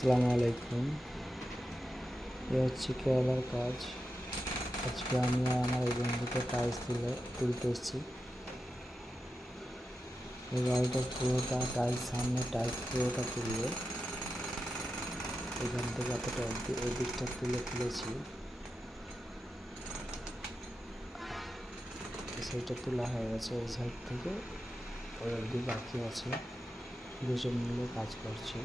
আসসালামু আলাইকুম। এ হচ্ছে কেরালার কাজ। আজকে আমি আমার এই বন্ধুকে টাইলস তুলে তুলতে এসেছি। এই বাড়িটা পুরোটা টাইলস, সামনে টাইলস পুরোটা তুলবে এখান থেকে এতটা অব্দি এই দিকটা তুলে তুলেছি। সেইটা তোলা হয়ে গেছে, এই সাইড থেকে ওই অব্দি বাকি আছে। দুজন মিলে কাজ করছে।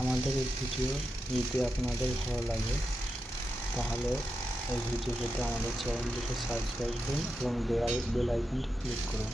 আমাদের এই ভিডিও যদি আপনাদের ভালো লাগে, তাহলে এই ভিডিওটিতে আমাদের চ্যানেলটিকে সাবস্ক্রাইব করুন এবং বেল আইকনটি ক্লিক করুন।